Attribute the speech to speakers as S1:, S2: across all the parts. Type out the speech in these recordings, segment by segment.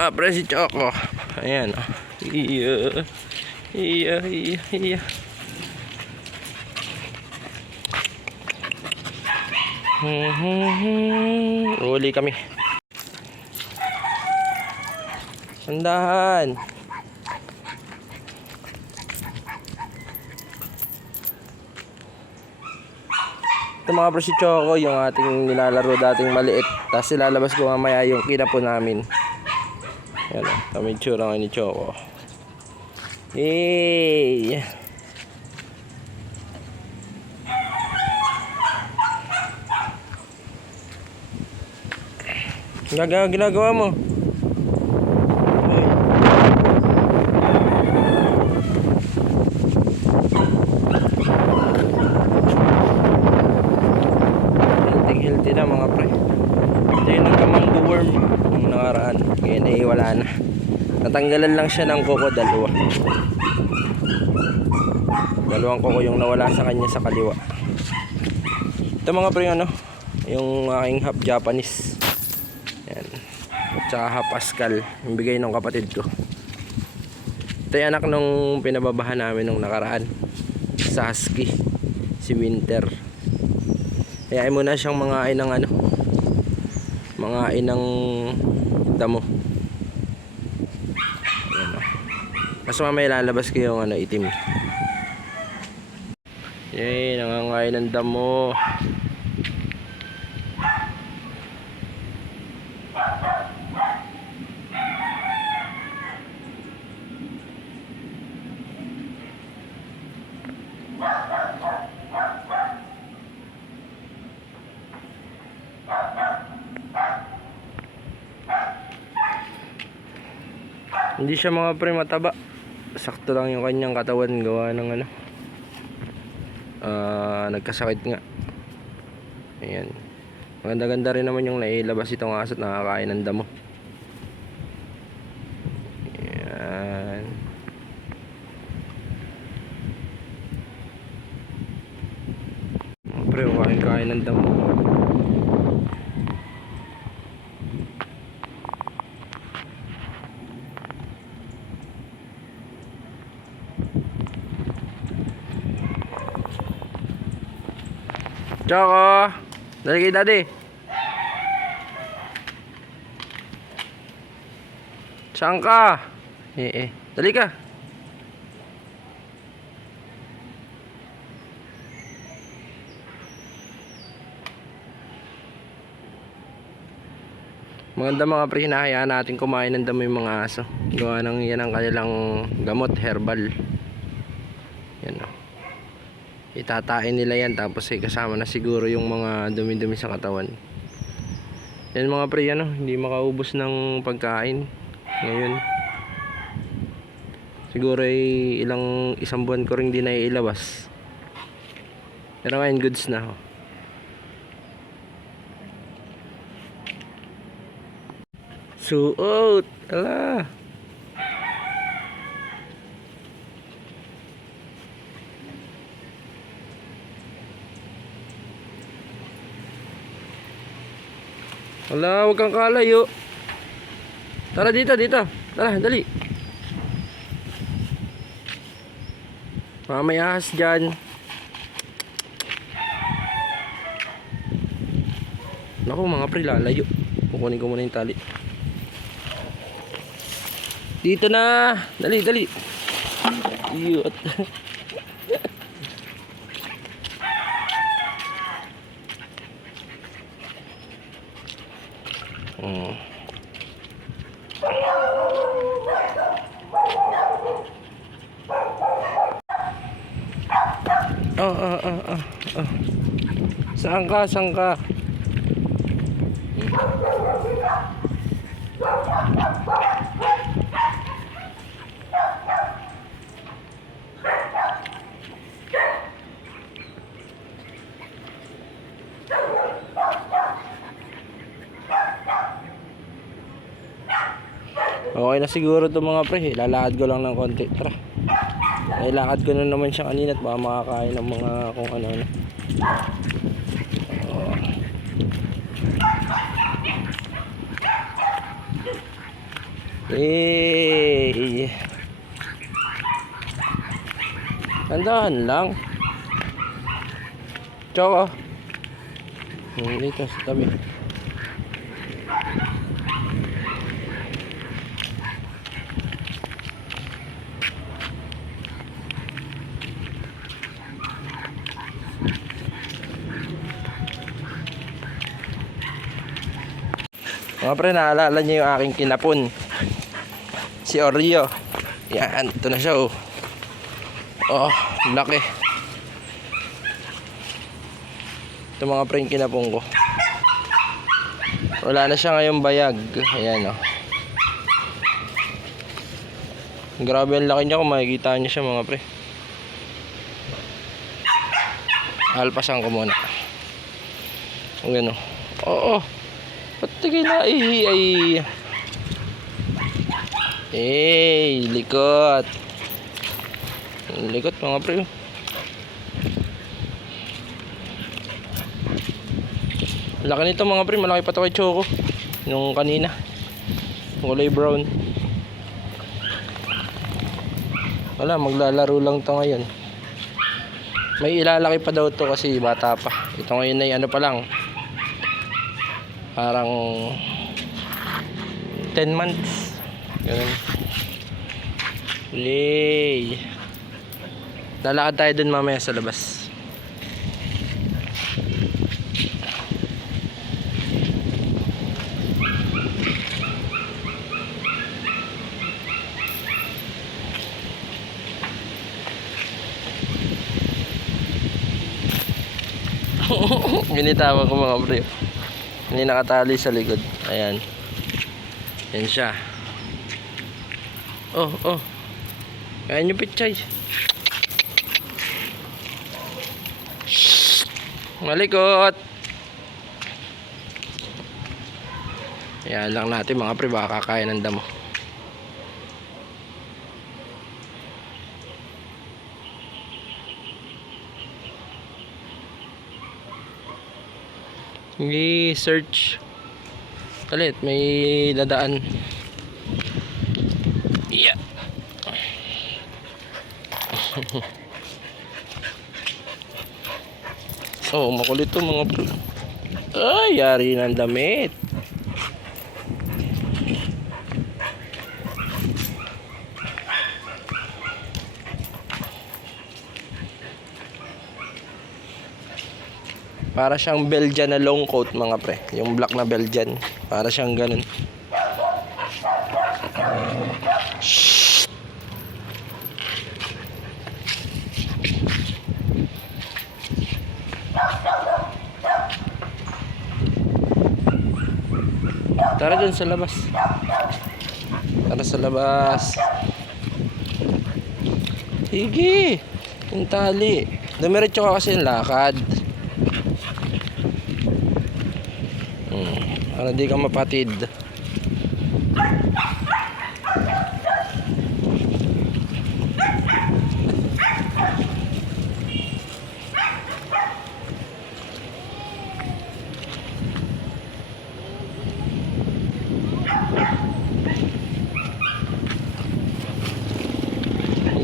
S1: Ah, pre si Choco. Ayan. oh. Iya. Iya, iya, iya. Uli kami. Sandahan. Ito mga bro si Choco, yung ating nilalaro dating maliit. Tapos ilalabas ko mamaya yung kinapo namin. Yan kami tsura ngayon ni Choco. Yay! Gagawa, ginagawa mo. Healthy, healthy na mga pre. Ito yung nagkamanggo worm nung nakaraan. Ngayon ay wala na. Natanggalan lang siya ng koko dalawa. Dalawang koko yung nawala sa kanya sa kaliwa. Ito mga pre ano, yung aking half Japanese. Yan. At half Pascal, yung bigay ng kapatid ko. Ito yung anak nung pinababahan namin nung nakaraan. Sa Husky. Si Winter. Kaya mo na siyang mga inang ano. Mga inang damo. Ayan o. Kaso mamaya lalabas ko yung ano, itim. Yay, nangangain ng damo. Hindi siya mga pre mataba. Sakto lang yung kanyang katawan gawa ng ano. Ah, nagkasakit nga. Ayan. Maganda-ganda rin naman yung nailabas itong aso at nakakain ng damo. Ayan. Mga Pre, kain-kain ng damo. Choco! Dali kay daddy. Saan ka? Eh, eh. Dali ka. Maganda mga pre, hinahayaan natin kumain ng damo yung mga aso. Gawa ng yan ang kanilang gamot, herbal. Yan o. Itatain nila yan tapos eh, kasama na siguro yung mga dumi-dumi sa katawan. Yan mga pre, ano, hindi makaubos ng pagkain ngayon. Siguro ay ilang isang buwan ko rin din na ilabas. Pero ngayon goods na. oh. Suot! Ala! Wala, huwag kang kalayo. Tara dito, dito. Tara, dali. Mamaya ahas dyan. Naku mga pre, lalayo. Kukunin ko muna yung tali. Dito na. Dali, dali. Iyot. Hmm. Oh, oh, oh, oh, oh. Saan ka? Saan ka? Okay na siguro to mga pre. Lalakad ko lang ng konti. Tara. Nailakad ko na naman siya kanina at baka makakain ng mga kung ano-ano. Oh. Yay! Tandaan lang. Choco. Hmm, Dito. Mga pre, naalala niyo yung aking kinapon. Si Oreo. Yan, ito na siya oh. Oh, laki. Ito mga pre, yung kinapon ko. Wala na siya ngayong bayag. Ayan oh. Grabe ang laki niya kung makikita niyo siya mga pre. Alpasan ko muna. Ang gano. Oo. Ba't tigay na ay ay. Eh, likot. Likot mga pre. Laki nito mga pre, malaki pa to kay Choco. Nung kanina. Kulay brown. Wala, maglalaro lang to ngayon. May ilalaki pa daw to kasi bata pa. Ito ngayon ay ano pa lang. Parang 10 months. Ganun. Yay! Lalakad tayo dun mamaya sa labas. Ginitawag ko mga pre. Hindi nakatali sa likod. Ayan. Yan siya. Oh, oh. Ayan yung pichay. Malikot. Ayan lang natin mga pre. Baka kakain ng damo. I-search. Talit, may dadaan. Yeah. oh, makulit to mga. Ay, yari ng damit. Para siyang Belgian na long coat mga pre. Yung black na Belgian. Para siyang ganun. Tara dun sa labas. Tara sa labas. Sige. Yung tali. Dumiretso ka kasi yung lakad. Para di ka mapatid.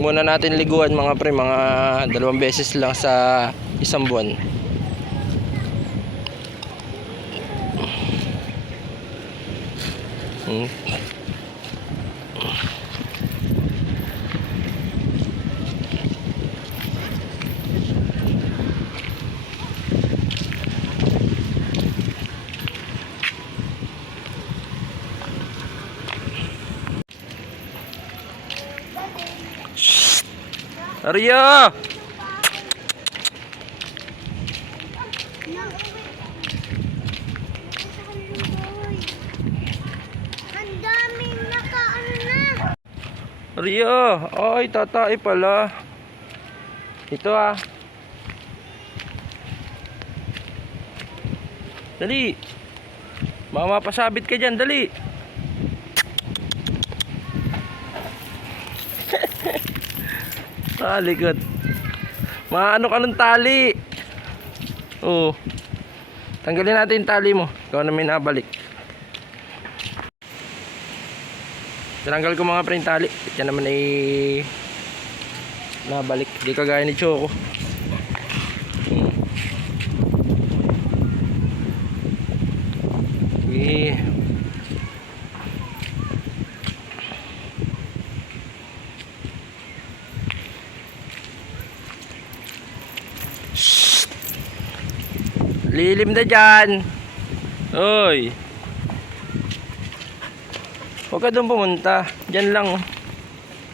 S1: Muna natin liguan mga pre, mga dalawang beses lang sa isang buwan. Hmm. Arya!
S2: Ang daming nakaano na.
S1: Arya! Ay, tatay pala. Ito ah. Dali. Baka mapasabit ka dyan, dali. likod. Maano ka ng tali. Oo. Tanggalin natin yung tali mo. Ikaw na may nabalik. Tinanggal ko mga pre yung tali. At yan naman ay nabalik. Di kagaya ni Choco. Shhh. Lilim na dyan. Oy. Huwag ka doon pumunta. Diyan lang. oh.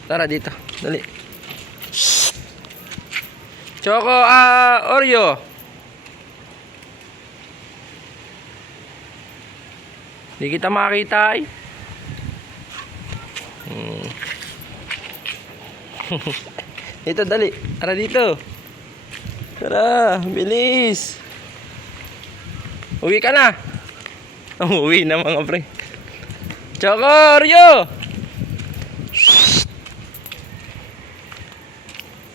S1: Tara dito. Dali. Choco, ah, Oreo. Hindi kita makita ay. Hmm. dito, dali. Tara dito. Tara, bilis. Uwi ka na. Uwi na mga pre. Choco, Oreo!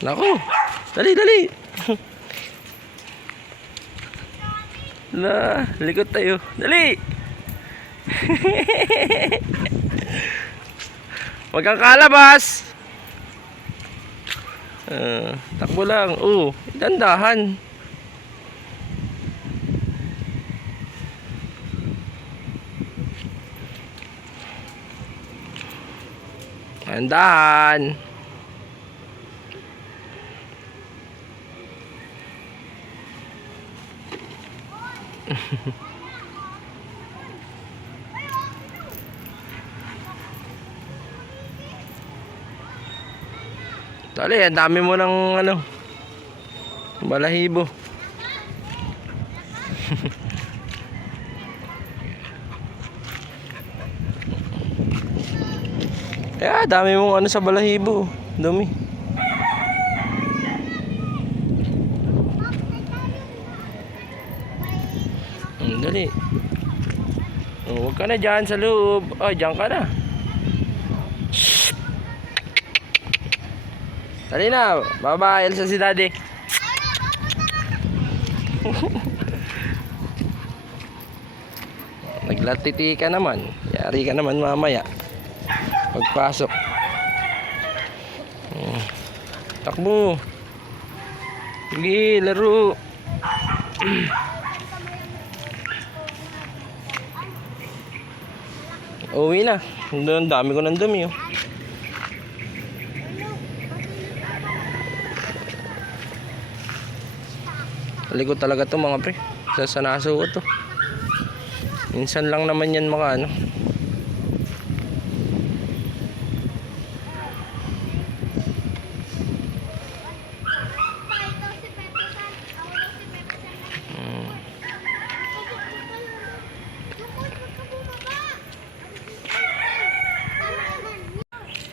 S1: Naku, dali, dali. La, likot tayo. Dali! Huwag kang kalabas! Ah, takbo lang. Oh, dandahan. Dandahan. Dali, ang dami mo ng ano, balahibo. Kaya dami mong ano sa balahibo. Dumi. Hmm, dali. Oh, huwag ka na dyan sa loob. Oh, dyan ka na. Dali na. Bye-bye. Elsa si daddy. Naglatiti ka naman. Yari ka naman mamaya. Pagpasok. Oh. Takbo. Sige, laro. Uwi na. Ang dami ko ng dumi oh. Talikod talaga to mga pre. Sa sanaso ko to. Minsan lang naman yan mga ano.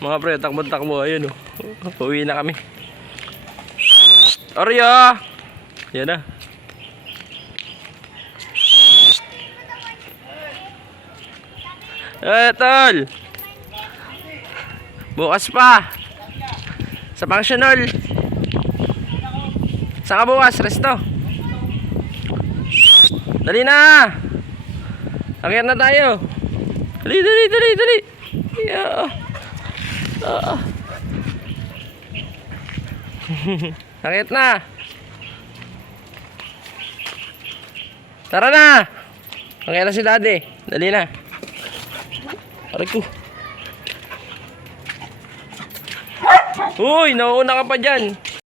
S1: Mga pre, takbo-takbo. Ayun oh. Uwi na kami. Oreo! Yan na. Eh, tol! Bukas pa! Sa functional! Saan ka bukas? Resto! Dali na! Akyat na tayo! Dali, dali, dali, dali! Yeah. Oo. Sakit na. Tara na. Okay na si daddy. Dali na. Aray ko. Uy, nauuna ka pa dyan.